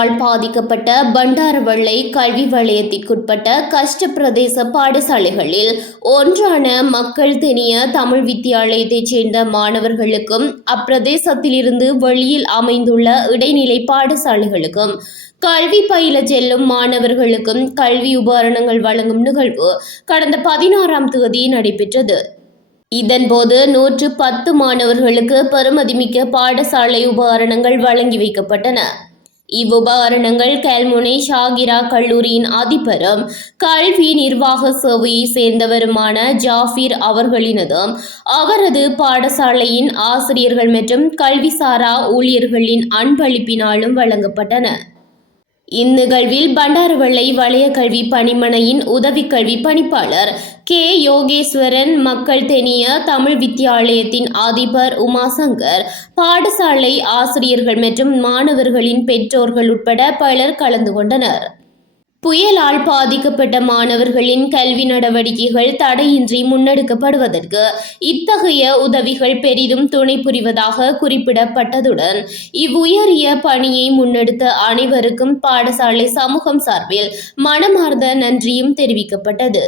புயலால் பாதிக்கப்பட்ட பண்டாரவளை கல்வி வலயத்திற்குட்பட்ட கஷ்ட பிரதேச பாடசாலைகளில் ஒன்றான மக்கள் தெனிய தமிழ் வித்தியாலயத்தைச் சேர்ந்த மாணவர்களுக்கும் அப்பிரதேசத்திலிருந்து வெளியில் அமைந்துள்ள இடைநிலை பாடசாலைகளுக்கும் கல்வி பயில செல்லும் மாணவர்களுக்கும் கல்வி உபகரணங்கள் வழங்கும் நிகழ்வு கடந்த 16ஆம் தேதி நடைபெற்றது. இதன்போது 110 மாணவர்களுக்கு பெறுமதிமிக்க பாடசாலை உபகரணங்கள் வழங்கி வைக்கப்பட்டன. இவ்வுபகரணங்கள் கல்முனை ஷாகிரா கல்லூரியின் அதிபரும் கல்வி நிர்வாக சேவையை சேர்ந்தவருமான ஜாஃபீர் அவர்களினதும் அவரது பாடசாலையின் ஆசிரியர்கள் மற்றும் கல்விசாரா ஊழியர்களின் அன்பளிப்பினாலும் வழங்கப்பட்டன. இந்நிகழ்வில் பண்டாரவளை வலய கல்வி பணிமனையின் உதவி கல்வி பணிப்பாளர் கே யோகேஸ்வரன், மக்கள் தெனிய தமிழ் வித்தியாலயத்தின் அதிபர் உமாசங்கர், பாடசாலை ஆசிரியர்கள் மற்றும் மாணவர்களின் பெற்றோர்கள் உட்பட பலர் கலந்து கொண்டனர். புயலால் பாதிக்கப்பட்ட மாணவர்களின் கல்வி நடவடிக்கைகள் தடையின்றி முன்னெடுக்கப்படுவதற்கு இத்தகைய உதவிகள் பெரிதும் துணை புரிவதாக குறிப்பிடப்பட்டதுடன் இவ்வுயரிய பணியை முன்னெடுத்த அனைவருக்கும் பாடசாலை சமூகம் சார்பில் மனமார்ந்த நன்றியும் தெரிவிக்கப்பட்டது.